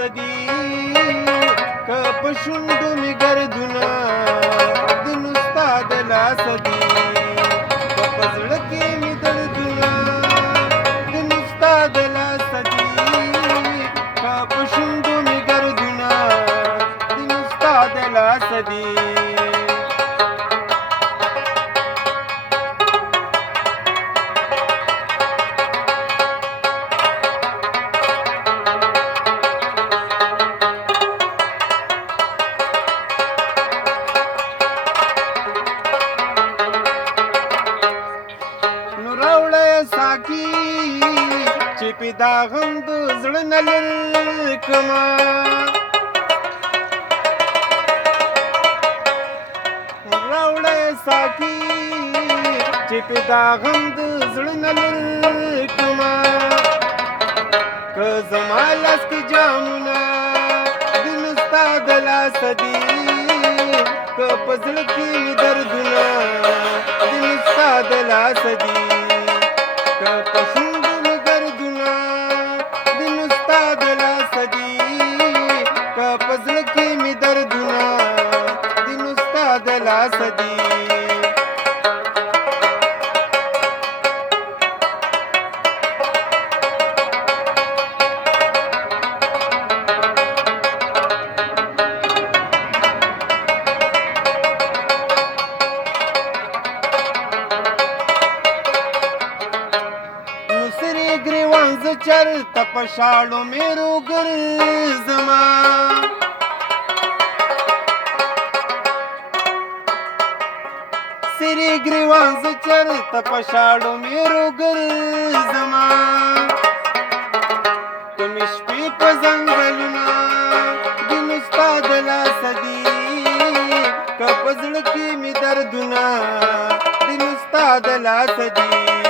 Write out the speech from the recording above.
سدي که په شونډو مې ګردونه د استاد لاس دي که په زړه کې مې دردونه د استاد لاس دي که په شونډو مې ګردونه د استاد لاس دي ساکی چې پیدا غم د زړه نه لرې کړمه راوړه ساکی چې پیدا غم د زړه نه لرې کړمه که زما لاس کې جامونه د ستا د لاس دي که په زړه کې دردونه د ستا د لاس دي که په شونډو مې ګردونه د ستا د لاس دي که په زړه کې مې دردونه د ستا د لاس دي ګریوان زه چرته په شاړو مې روګرځمه سرې ګریوان زه چرته په شاړو مې روګرځمه کومې شپې په ځنګلونه د ستا د لاس دي که په زړه کې مې دردونه د ستا د لاس دي